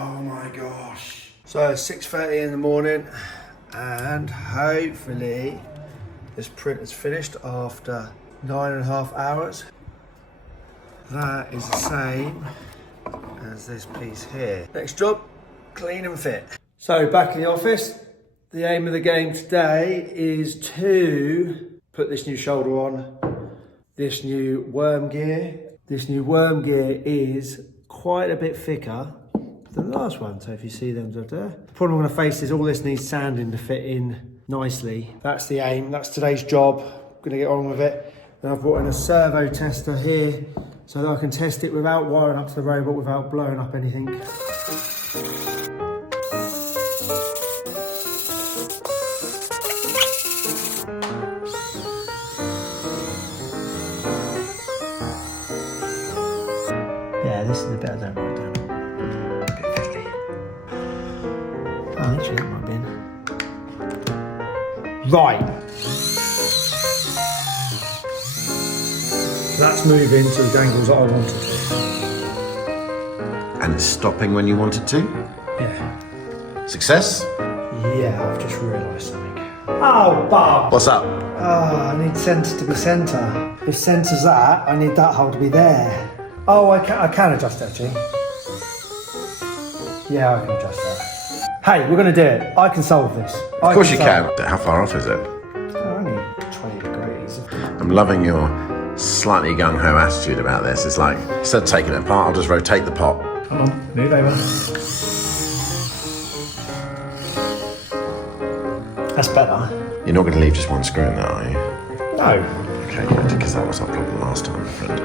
Oh my gosh. So 6:30 in the morning, and hopefully this print is finished after 9.5 hours. That is the same as this piece here. Next job, clean and fit. So back in the office, the aim of the game today is to put this new shoulder on, this new worm gear. This new worm gear is quite a bit thicker than the last one. So if you see them there, the problem I'm going to face is all this needs sanding to fit in nicely. That's the aim, that's today's job. I'm going to get on with it. Then I've brought in a servo tester here so that I can test it without wiring up to the robot, without blowing up anything. Yeah, this is the bit I don't write down. Bit 50. Oh, actually, that might be in. Right. That's moving to the angles that I wanted to. And it's stopping when you want it to? Yeah. Success? Yeah, I've just realised something. Oh, Bob! What's up? I need centre to be centre. If centre's that, I need that hole to be there. Oh, I can adjust it, actually. Yeah, I can adjust that. Hey, we're going to do it. I can solve this. Of course you can. How far off is it? Only 20 degrees. I'm loving your slightly gung-ho attitude about this. It's like, instead of taking it apart, I'll just rotate the pot. Come on, move over. That's better. You're not going to leave just one screw in there, are you? No. Okay, good, because that was our problem last time, my friend.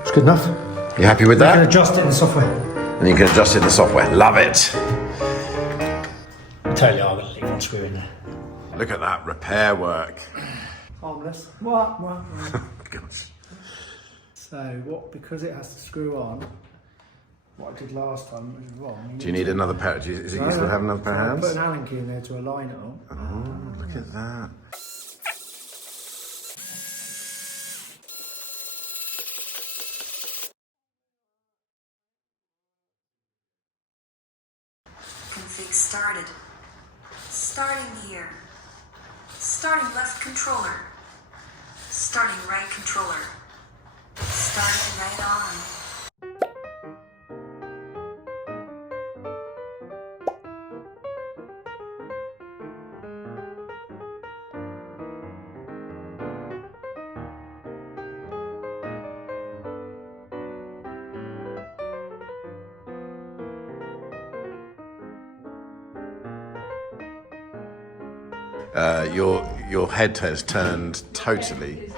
It's good enough. You happy with that? You can adjust it in the software. And you can adjust it in the software. Love it. I totally are going to leave one screw in there. Look at that repair work. Harmless. What? Gosh. So because it has to screw on, what I did last time was wrong. Do you need another pair? Is it useful to have another pair of hands? Put an Allen key in there to align it all. Oh, look at that. Config started. Starting here. Starting left controller. Starting right controller. Starting right on. Your head has turned totally.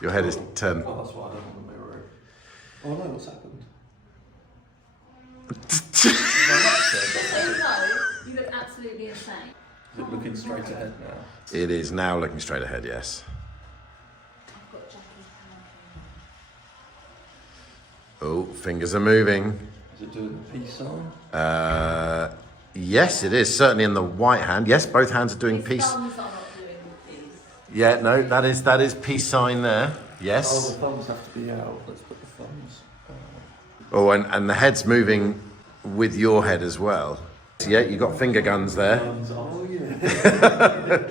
Your head is turned. Oh, that's why I don't want to mirror it. Oh no, what's happened? No, you look absolutely insane. Is it looking straight ahead now? It is now looking straight ahead. Yes. I've got Jackie's Oh, fingers are moving. Is it doing the peace sign? Yes, it is. Certainly in the white hand. Yes, both hands are doing peace. thumbs are not doing these. Yeah, no, that is peace sign there. Oh, Yes. the thumbs have to be out. Let's put the thumbs. Oh, and the head's moving with your head as well. Yeah, you got finger guns there. Thumbs. Oh yeah.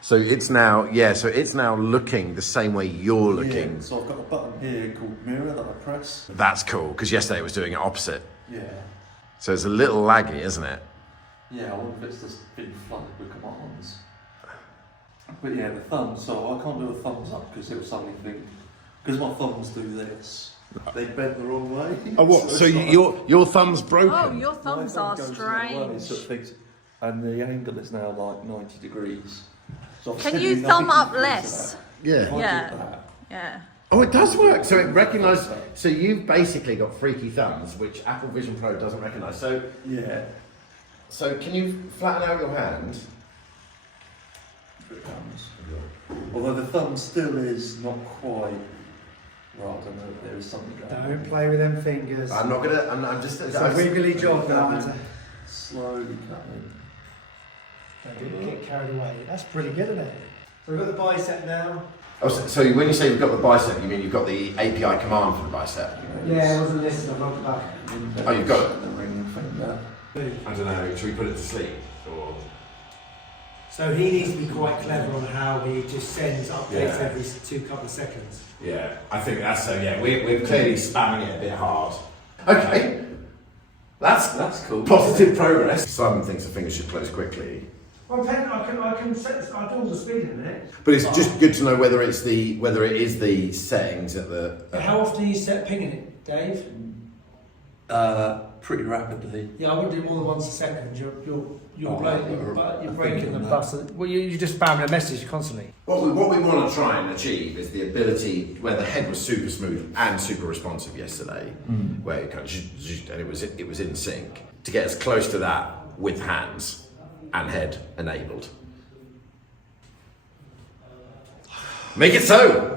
So it's now, so it's now looking the same way you're looking. Yeah, so I've got a button here called mirror that I press. That's cool, because yesterday it was doing it opposite. Yeah. So it's a little laggy, isn't it? Yeah, I wonder if it's just been flooded with commands. But yeah, the thumbs, so I can't do a thumbs up because it will suddenly think, because my thumbs do this, they bend the wrong way. Oh, what? So your thumb's broken? Oh, your My thumbs thumb are goes the other way, strange. so it thinks, and the angle is now like 90 degrees. So I'm Can sitting you 90 thumb up degrees to less? that. Yeah. If I Yeah. did that, Yeah. Oh, it does work. So it recognises. So you've basically got freaky thumbs, which Apple Vision Pro doesn't recognise. So can you flatten out your hand? Although the thumb still is not quite. Well, I don't know if there is something going on. Don't play with them fingers. I'm not gonna. I'm just. It's a wiggly job now. Slowly cutting. Don't get carried away. That's pretty good, isn't it? So we've got the bicep now. Oh, so when you say you've got the bicep, you mean you've got the API command for the bicep? Yeah, it wasn't listed. I've looked back. Oh, you've got it? The ring finger. I don't know, should we put it to sleep? Or... So he needs to be quite clever on how he just sends updates Yeah. every couple of seconds. Yeah, I think that's so. Yeah, we're clearly spamming it a bit hard. Okay, that's cool. Positive progress. Simon thinks the finger should close quickly. Well, I can set. I do all the speed in a minute. But it's just good to know whether it is the settings at the. How often are you pinging it, Dave? Pretty rapidly. Yeah, I wouldn't do more than once a second. You're I breaking think the that- bus. Well, you're just spamming a message constantly. What we want to try and achieve is the ability where the head was super smooth and super responsive yesterday, where it kind of and it was in sync. To get as close to that with hands and head enabled. Make it so.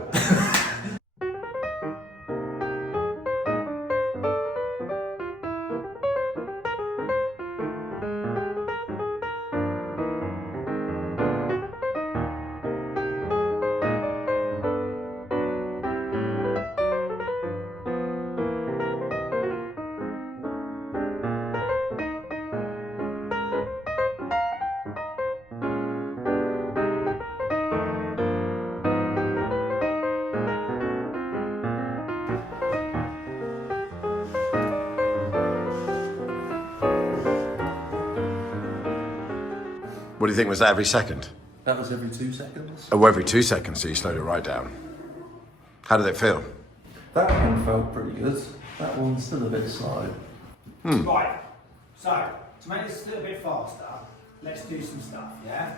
What do you think? Was that every second? That was every 2 seconds. Oh, every 2 seconds, so you slowed it right down. How did it feel? That one felt pretty good. That one's still a bit slow. Right. So to make this a little bit faster, let's do some stuff. Yeah.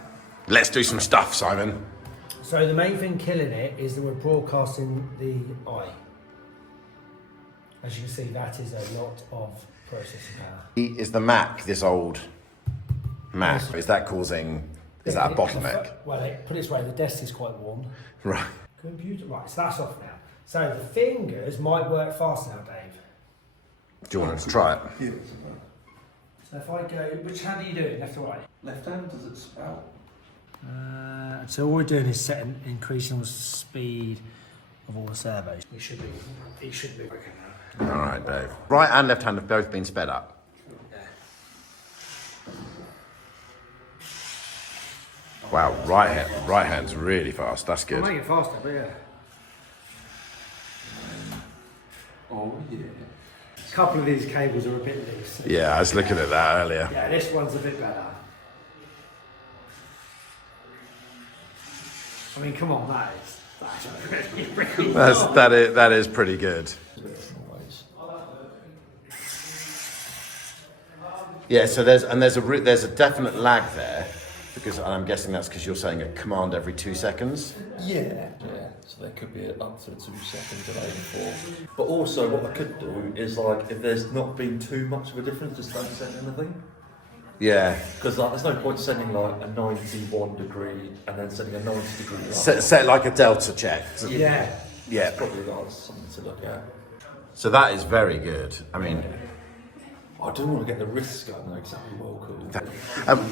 Let's do some stuff, Simon. So the main thing killing it is that we're broadcasting the eye. As you can see, that is a lot of processing power. Is the Mac this old Mac? Is that causing? Is that a bottleneck? Well, put it this way, the desk is quite warm. Right. Computer, right, so that's off now. So the fingers might work fast now, Dave. Do you want us to try it? Yeah. So if I go, which hand are you doing, left or right? Left hand, does it spout? So all we're doing is increasing the speed of all the servos. It should be working now. All right, Dave. Right and left hand have both been sped up. Wow, right hand's really fast. That's I'll good. make it faster, but yeah. Oh, yeah. A couple of these cables are a bit loose. Yeah, I was looking at that earlier. Yeah, this one's a bit better. I mean, come on, that's really That is pretty good. Yeah, so there's a definite lag there, because I'm guessing that's because you're saying a command every 2 seconds. Yeah, so there could be up to 2 second delay before. But also what I could do is like, if there's not been too much of a difference, just don't send anything. Yeah. Because like, there's no point sending like a 91 degree and then sending a 90 degree. Like, Set like a delta check. Yeah. Yeah. it's probably like something to look at. So that is very good. I mean, I do want to get the wrists going though, exactly well cool.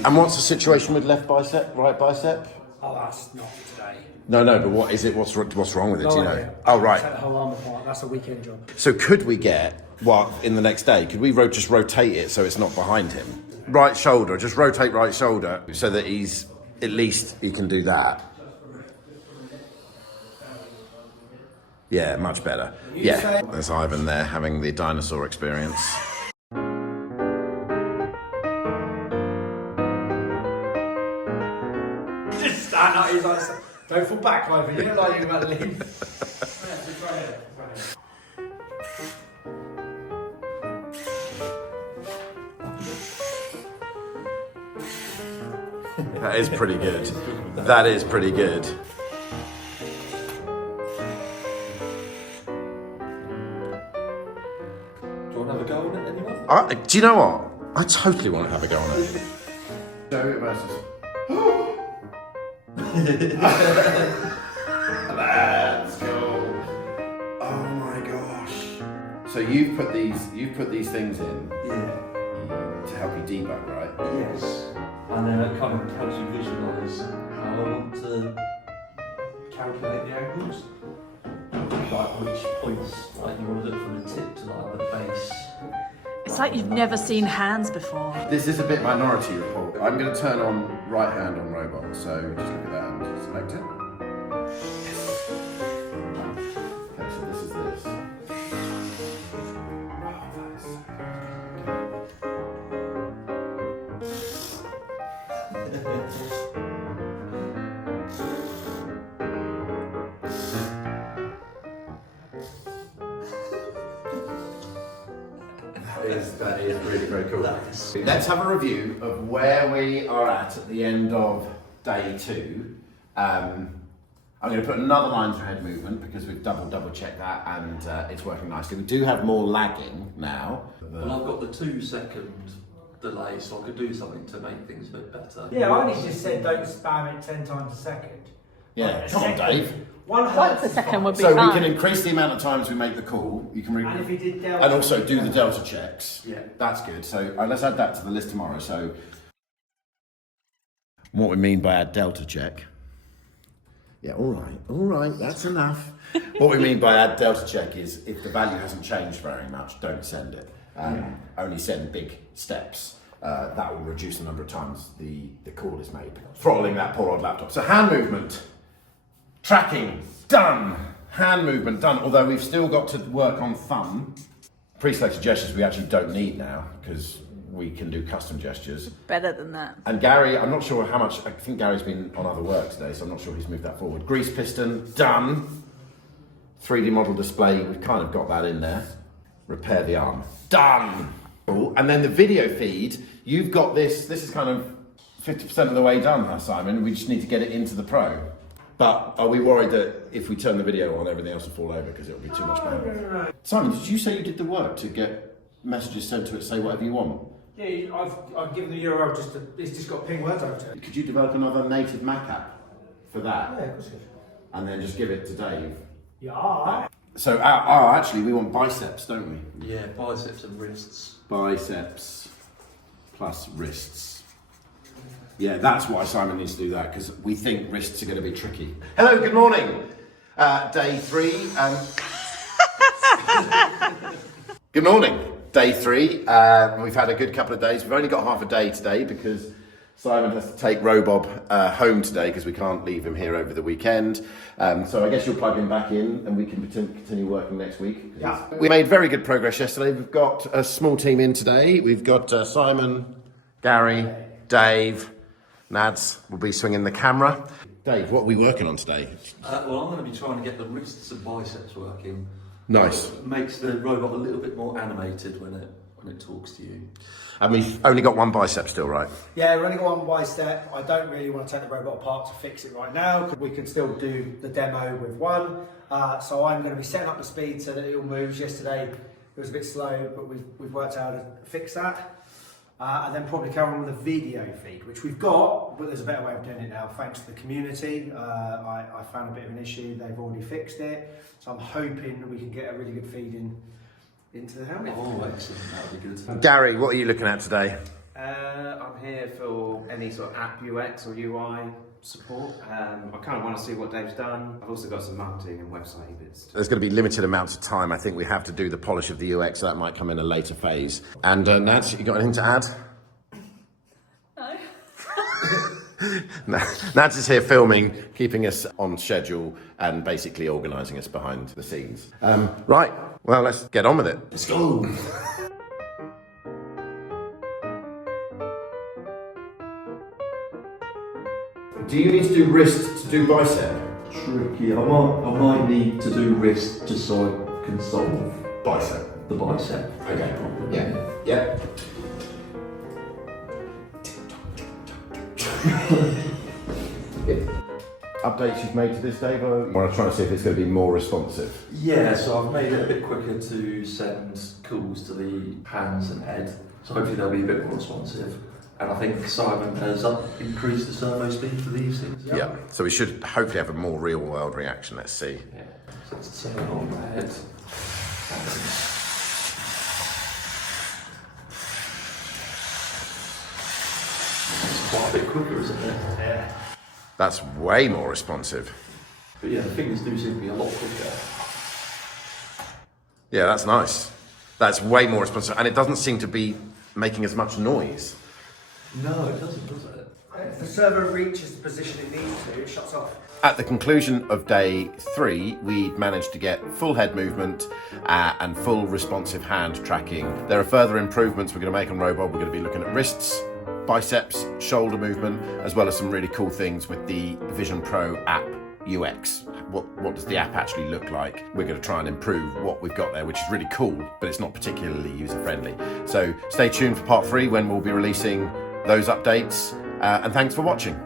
and what's the situation with left bicep, right bicep? Oh, that's not today. No, but what is it? What's wrong with it? Do you know? idea. Oh, right. Take the whole arm apart. That's a weekend job. So could we get in the next day? Could we just rotate it so it's not behind him? Right shoulder, just rotate right shoulder so that at least he can do that. Yeah, much better. Yeah, there's Ivan there having the dinosaur experience. Just stand up. He's like, don't fall back, Ivan. You look like you're about to leave. That is pretty good. That is pretty good. Do you want to have a go on it anyway? Do you know what? I totally want to have a go on it. Show it versus. Let's go. Oh my gosh. So you've put these things in to help you debug, right? Yes. And then it kind of helps you visualise how I want to calculate the angles. Like which points, like you want to look from the tip to like the base. It's like you've never seen hands before. This is a bit minority report. I'm going to turn on right hand on Robob, so just look at that and select it. Okay, so this is this. That is really very cool. Let's have a review of where we are at the end of day 2. I'm going to put another line through head movement because we've double checked that and it's working nicely. We do have more lagging now. Well, I've got the 2-second delay, so I could do something to make things a bit better. Yeah, I only just said don't spam it 10 times a second. Yeah, come on, Dave. 1 Once hertz a is second fine. would be So fine. we can increase the amount of times we make the call. You can And if you did delta, and also do the delta checks. Yeah. That's good. So let's add that to the list tomorrow. So what we mean by add delta check. Yeah, all right, that's enough. What we mean by add delta check is if the value hasn't changed very much, don't send it. Only send big steps. That will reduce the number of times the call is made. Throttling that poor old laptop. So hand movement, tracking, done. Hand movement, done. Although we've still got to work on thumb. Pre-selected gestures we actually don't need now because we can do custom gestures. Better than that. And Gary, I'm not sure how much, I think Gary's been on other work today, so I'm not sure he's moved that forward. Grease piston, done. 3D model display, we've kind of got that in there. Repair the arm, done. And then the video feed, you've got this is kind of 50% of the way done, huh, Simon? We just need to get it into the Pro. But are we worried that if we turn the video on, everything else will fall over because it'll be too much bandwidth? No. Simon, did you say you did the work to get messages sent to it, say whatever you want? Yeah, I've given the URL it's just got ping words over to it. Could you develop another native Mac app for that? Yeah, of course it is. And then just give it to Dave? Yeah. So, actually, we want biceps, don't we? Yeah, biceps and wrists. Biceps plus wrists. Yeah, that's why Simon needs to do that, because we think wrists are going to be tricky. Hello, good morning. Day 3. Good morning. Day 3. We've had a good couple of days. We've only got half a day today because Simon has to take Robob home today because we can't leave him here over the weekend. So I guess you'll plug him back in and we can continue working next week. Yeah. We made very good progress yesterday. We've got a small team in today. We've got Simon, Gary, Dave, Nads will be swinging the camera. Dave, what are we working on today? Well, I'm going to be trying to get the wrists and biceps working. Nice. It makes the robot a little bit more animated when it talks to you. And we've only got one bicep still, right? Yeah, we've only got one bicep. I don't really want to take the robot apart to fix it right now because we can still do the demo with one. So I'm going to be setting up the speed so that it all moves. Yesterday it was a bit slow, but we've worked out how to fix that. And then probably carry on with a video feed, which we've got, but there's a better way of doing it now, thanks to the community. I found a bit of an issue, they've already fixed it. So I'm hoping we can get a really good feed into the helmet. Oh, excellent, that would be good. Gary, what are you looking at today? I'm here for any sort of app UX or UI support. I kind of want to see what Dave's done. I've also got some marketing and website bits. There's going to be limited amounts of time. I think we have to do the polish of the UX, so that might come in a later phase. And Nads, you got anything to add? No. Nads is here filming, keeping us on schedule and basically organising us behind the scenes. Right, well, let's get on with it. Let's go. Do you need to do wrist to do bicep? Tricky. I might need to do wrist just so I can solve Bicep. the bicep. Okay. Yeah. Updates you've made to this, Dave? I want to try and see if it's going to be more responsive. Yeah, so I've made it a bit quicker to send calls to the hands and head. So hopefully they'll be a bit more responsive. And I think Simon has increased the servo speed for these things. Yeah. So we should hopefully have a more real world reaction. Let's see. Yeah. So it's 7 on the head. It's quite a bit quicker, isn't it? Yeah. That's way more responsive. But yeah, the fingers do seem to be a lot quicker. Yeah, that's nice. That's way more responsive, and it doesn't seem to be making as much noise. No, it doesn't, does it? If the server reaches the position it needs to, it shuts off. At the conclusion of day 3, we managed to get full head movement and full responsive hand tracking. There are further improvements we're going to make on Robob. We're going to be looking at wrists, biceps, shoulder movement, as well as some really cool things with the Vision Pro app UX. What does the app actually look like? We're going to try and improve what we've got there, which is really cool, but it's not particularly user-friendly. So stay tuned for part 3 when we'll be releasing those updates, and thanks for watching.